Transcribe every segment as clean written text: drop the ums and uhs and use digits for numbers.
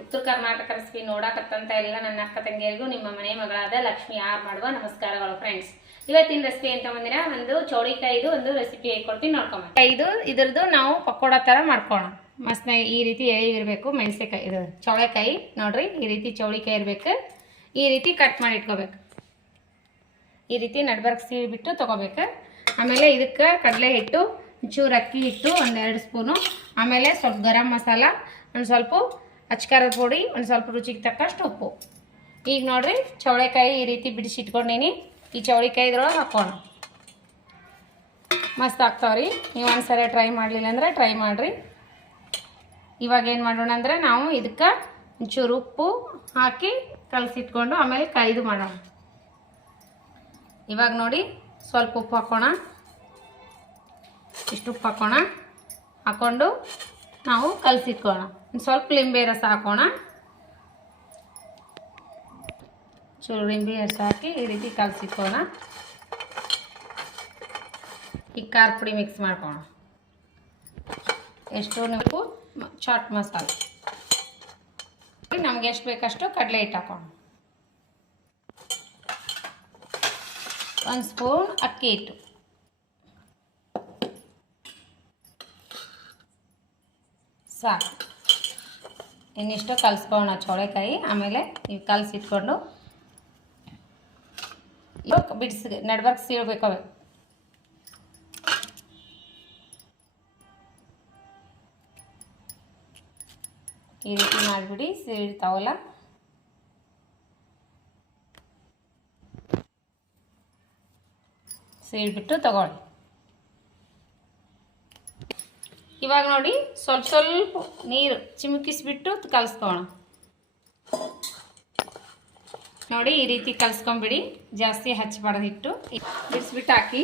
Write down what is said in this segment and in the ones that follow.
ಉತ್ತರ ಕರ್ನಾಟಕ ರೆಸಿಪಿ ನೋಡಕತ್ತಂತ ಎಲ್ಲ ನನ್ನ ಅಕ್ಕ ತಂಗಿಯರಿಗೂ ನಿಮ್ಮ ಮನೆ ಮಗಳಾದ ಲಕ್ಷ್ಮಿ ಆರ್ ಮಾಡುವ ನಮಸ್ಕಾರಗಳು ಫ್ರೆಂಡ್ಸ್. ಇವತ್ತಿನ ರೆಸಿಪಿ ಅಂತ ಬಂದಿರ ಒಂದು ಚೌಳಿಕಾಯಿದು ಒಂದು ರೆಸಿಪಿ ಹೇಳ್ಕೊಡ್ತೀನಿ ನೋಡ್ಕೊಂಬ. ಇದ್ರದ್ದು ನಾವು ಪಕೋಡ ತರ ಮಾಡ್ಕೋಣ. ಮಸ್ತ್ ಈ ರೀತಿ ಎಳೆ ಇರಬೇಕು. ಮೆಣಸಿನಕಾಯಿ ಇದು ಚೌಳಿಕಾಯಿ ನೋಡ್ರಿ, ಈ ರೀತಿ ಚೌಳಿಕಾಯಿ ಇರಬೇಕು. ಈ ರೀತಿ ಕಟ್ ಮಾಡಿ ಇಟ್ಕೋಬೇಕು. ಈ ರೀತಿ ನಡ್ಬರ್ಕ್ ಸೀಳ್ಬಿಟ್ಟು ತಗೋಬೇಕು. ಆಮೇಲೆ ಇದಕ್ಕೆ ಕಡಲೆ ಹಿಟ್ಟು, ಚೂರು ಅಕ್ಕಿ ಹಿಟ್ಟು, 1-2 ಸ್ಪೂನು, ಆಮೇಲೆ ಸ್ವಲ್ಪ ಗರಂ ಮಸಾಲ, ಒಂದು ಸ್ವಲ್ಪ ಅಚ್ಕಾರದ ಪುಡಿ, ಒಂದು ಸ್ವಲ್ಪ ರುಚಿಗೆ ತಕ್ಕಷ್ಟು ಉಪ್ಪು. ಈಗ ನೋಡ್ರಿ ಚೌಳಿಕಾಯಿ ಈ ರೀತಿ ಬಿಡಿಸಿ ಇಟ್ಕೊಂಡೀನಿ. ಈ ಚೌಳಿಕಾಯಿ ಇದ್ರೊಳಗೆ ಹಾಕೋಣ. ಮಸ್ತ್ ಆಗ್ತಾವ್ರಿ. ನೀವು ಒಂದ್ಸರಿ ಟ್ರೈ ಮಾಡಲಿಲ್ಲ ಅಂದ್ರೆ ಟ್ರೈ ಮಾಡಿರಿ. ಇವಾಗ ಏನು ಮಾಡೋಣ ಅಂದರೆ ನಾವು ಇದಕ್ಕೆ ಒಂಚೂರು ಉಪ್ಪು ಹಾಕಿ ಕಲಸಿಟ್ಕೊಂಡು ಆಮೇಲೆ ಕಾಯ್ದು ಮಾಡೋಣ. ಇವಾಗ ನೋಡಿ ಸ್ವಲ್ಪ ಉಪ್ಪು ಹಾಕೋಣ. ಇಷ್ಟು ಉಪ್ಪು ಹಾಕೋಣ. ಹಾಕ್ಕೊಂಡು ನಾವು ಕಲಸಿಟ್ಕೋಣ. ಸ್ವಲ್ಪ ಲಿಂಬೆ ರಸ ಹಾಕೋಣ. ಚೂರು ಲಿಂಬೆ ರಸ ಹಾಕಿ ಈ ರೀತಿ ಕಲಸಿಟ್ಕೋಣ. ಈ ಖಾರ ಪುಡಿ ಮಿಕ್ಸ್ ಮಾಡ್ಕೋಣ. ಎಷ್ಟು ನೀವು ಚಾಟ್ ಮಸಾಲ, ನಮ್ಗೆ ಎಷ್ಟು ಬೇಕಷ್ಟು ಕಡಲೆ ಹಿಟ್ಟು ಹಾಕೋಣ. 1 ಸ್ಪೂನ್ ಅಕ್ಕಿ ಹಿಟ್ಟು, ಸಾಕು. ಇನ್ನಿಷ್ಟು ಕಲಿಸ್ಕೊಳ್ಳೋಣ ಚೌಳಿಕಾಯಿ. ಆಮೇಲೆ ಈಗ ಕಲಸಿಟ್ಕೊಂಡು ಇವಾಗ ಬಿಡಿಸಿ ನಡ್ಬರ್ಕ್ ಸೀಳ್ಬೇಕು. ಈ ರೀತಿ ಮಾಡಿಬಿಡಿ, ಸೀಳ್ತಾವಲ್ಲ. ಸೀಳ್ಬಿಟ್ಟು ತಗೊಳ್ಳಿ. ಇವಾಗ ನೋಡಿ ಸ್ವಲ್ಪ ಸ್ವಲ್ಪ ನೀರು ಚಿಮುಕಿಸ್ಬಿಟ್ಟು ಕಲಸ್ಕೋಣ. ನೋಡಿ ಈ ರೀತಿ ಕಲಸ್ಕೊಂಬಿಡಿ. ಜಾಸ್ತಿ ಹಚ್ಚಬಾರ್ದು ಹಿಟ್ಟು. ಬಿಡಿಸ್ಬಿಟ್ಟು ಹಾಕಿ.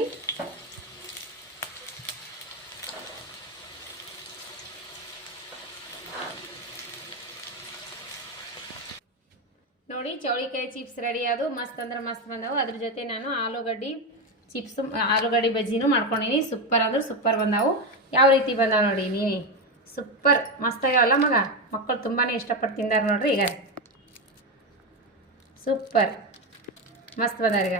ನೋಡಿ ಚೌಳಿಕಾಯಿ ಚಿಪ್ಸ್ ರೆಡಿ ಆದವು. ಮಸ್ತ್ ಅಂದ್ರೆ ಮಸ್ತ್ ಬಂದವು. ಅದ್ರ ಜೊತೆ ನಾನು ಆಲೂಗಡ್ಡೆ ಚಿಪ್ಸು, ಆಲೂಗಡ್ಡೆ ಬಜ್ಜಿನೂ ಮಾಡ್ಕೊಂಡಿನಿ. ಸೂಪರ್ ಅಂದ್ರೆ ಸೂಪರ್ ಬಂದಾವು. ಯಾವ ರೀತಿ ಬಂದಾವ ನೋಡಿ, ನೀವೇ ಸೂಪರ್ ಮಸ್ತ್ ಆಗ್ಯಾವಲ್ಲ ಮಗ. ಮಕ್ಕಳು ತುಂಬಾ ಇಷ್ಟಪಟ್ಟು ತಿಂದಾರ ನೋಡ್ರಿ. ಈಗ ಸೂಪರ್ ಮಸ್ತ್ ಬಂದಾರ. ಈಗ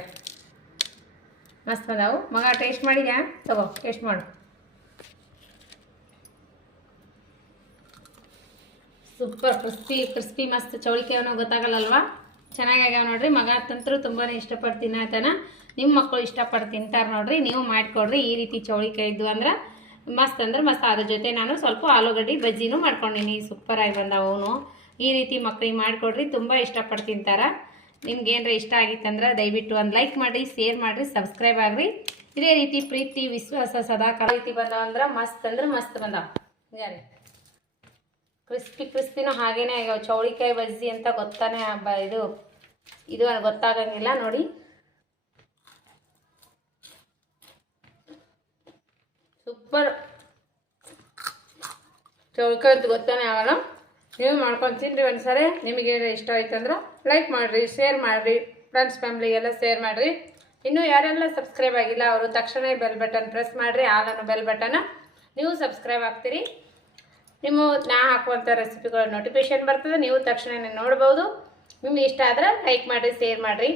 ಮಸ್ತ್ ಬಂದಾವು ಮಗ. ಟೇಸ್ಟ್ ಮಾಡಿದ್ಯಾ? ತಗೋ ಟೇಸ್ಟ್ ಮಾಡು. ಸೂಪರ್ ಕ್ರಿಸ್ಪಿ ಮಸ್ತ್ ಚೌಳಿಕಾಯಿ ಗೊತ್ತಾಗಲ್ಲಲ್ವಾ? ಚೆನ್ನಾಗಿ ಆಗ್ಯಾವ ನೋಡ್ರಿ. ಮಗ ಅಂತಂತರೂ ತುಂಬಾ ಇಷ್ಟಪಟ್ಟು ತಿನ್ನತಾನ. ನಿಮ್ಮ ಮಕ್ಕಳು ಇಷ್ಟಪಟ್ಟು ತಿಂತಾರೆ ನೋಡ್ರಿ. ನೀವು ಮಾಡಿಕೊಡ್ರಿ. ಈ ರೀತಿ ಚೌಳಿಕಾಯಿ ಇದ್ದು ಅಂದ್ರೆ ಮಸ್ತ್ ಅಂದ್ರೆ ಮಸ್ತ್. ಅದ್ರ ಜೊತೆ ನಾನು ಸ್ವಲ್ಪ ಆಲೂಗಡ್ಡೆ ಬಜ್ಜಿನೂ ಮಾಡ್ಕೊಂಡಿನಿ. ಸೂಪರ್ ಆಗಿ ಬಂದವನು. ಈ ರೀತಿ ಮಕ್ಕಳಿಗೆ ಮಾಡಿಕೊಡ್ರಿ, ತುಂಬ ಇಷ್ಟಪಟ್ಟು ತಿಂತಾರೆ. ನಿಮ್ಗೆ ಏನಾರ ಇಷ್ಟ ಆಗಿತ್ತಂದ್ರೆ ದಯವಿಟ್ಟು ಒಂದು ಲೈಕ್ ಮಾಡಿರಿ, ಶೇರ್ ಮಾಡಿರಿ, ಸಬ್ಸ್ಕ್ರೈಬ್ ಆಗ್ರಿ. ಇದೇ ರೀತಿ ಪ್ರೀತಿ ವಿಶ್ವಾಸ ಸದಾಕಾಲ ರೀತಿ ಬಂದಾವ ಅಂದ್ರೆ ಮಸ್ತ್ ಅಂದ್ರೆ ಮಸ್ತ್ ಬಂದಾವ. ಯಾರಿ ಕ್ರಿಸ್ಪಿನೂ ಹಾಗೇನೆ ಆಗ್ಯಾವ. ಚೌಳಿಕಾಯಿ ಬಜ್ಜಿ ಅಂತ ಗೊತ್ತಾನೆ ಇದು ಗೊತ್ತಾಗಂಗಿಲ್ಲ ನೋಡಿ. ಸೂಪರ್ ಚೌಳಿಕಾಯಿ ಅಂತ ಗೊತ್ತಾನೆ ಆಗಲ್ಲ. ನೀವು ಮಾಡ್ಕೊಂಡು ತಿನ್ರಿ ಒಂದ್ಸರಿ. ನಿಮಗೆ ಇಷ್ಟ ಆಯ್ತಂದ್ರೆ ಲೈಕ್ ಮಾಡಿರಿ, ಶೇರ್ ಮಾಡಿರಿ, ಫ್ರೆಂಡ್ಸ್ ಫ್ಯಾಮ್ಲಿಗೆಲ್ಲ ಶೇರ್ ಮಾಡಿರಿ. ಇನ್ನೂ ಯಾರೆಲ್ಲ ಸಬ್ಸ್ಕ್ರೈಬ್ ಆಗಿಲ್ಲ ಅವರು ತಕ್ಷಣ ಬೆಲ್ ಬಟನ್ ಪ್ರೆಸ್ ಮಾಡಿರಿ. ಆಲನ್ನು ಬೆಲ್ ಬಟನ್ ನೀವು ಸಬ್ಸ್ಕ್ರೈಬ್ ಆಗ್ತೀರಿ. ನೀವು ನಾ ಹಾಕುವಂಥ ರೆಸಿಪಿಗಳ ನೋಟಿಫಿಕೇಶನ್ ಬರ್ತದೆ. ನೀವು ತಕ್ಷಣ ನೋಡ್ಬೋದು. ನಿಮ್ಗೆ ಇಷ್ಟ ಆದ್ರೆ ಲೈಕ್ ಮಾಡಿರಿ, ಶೇರ್ ಮಾಡಿರಿ.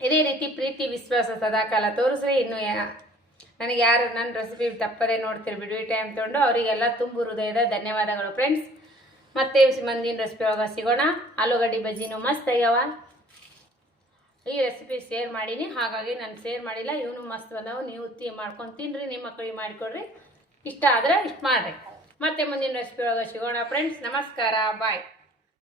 ಇದೇ ರೀತಿ ಪ್ರೀತಿ ವಿಶ್ವಾಸ ಸದಾಕಾಲ ತೋರಿಸ್ರಿ. ಇನ್ನು ನನಗೆ ಯಾರು ನನ್ನ ರೆಸಿಪಿ ತಪ್ಪದೇ ನೋಡ್ತೀರಿ ವಿಡಿಯೋ ಟೈಮ್ ತೊಗೊಂಡು ಅವರಿಗೆಲ್ಲ ತುಂಬ ಹೃದಯದ ಧನ್ಯವಾದಗಳು ಫ್ರೆಂಡ್ಸ್. ಮತ್ತೆ ಮಂದಿನ ರೆಸಿಪಿ ಒಳಗೆ ಸಿಗೋಣ. ಆಲೂಗಡ್ಡೆ ಬಜ್ಜಿನೂ ಮಸ್ತ್ ಆಗ್ಯಾವ. ಈ ರೆಸಿಪಿ ಶೇರ್ ಮಾಡೀನಿ, ಹಾಗಾಗಿ ನಾನು ಶೇರ್ ಮಾಡಿಲ್ಲ. ಇವನು ಮಸ್ತ್ ಬಂದವು. ನೀವು ಮಾಡ್ಕೊಂಡು ತಿನ್ನಿರಿ, ನಿಮ್ಮ ಮಕ್ಕಳಿಗೆ ಮಾಡಿಕೊಡ್ರಿ. ಇಷ್ಟ ಆದರೆ ಇಷ್ಟು ಮಾಡಿರಿ. ಮತ್ತೆ ಮುಂದಿನ ರೆಸಿಪಿ ಒಳಗೆ ಸಿಗೋಣ ಫ್ರೆಂಡ್ಸ್. ನಮಸ್ಕಾರ, ಬಾಯ್.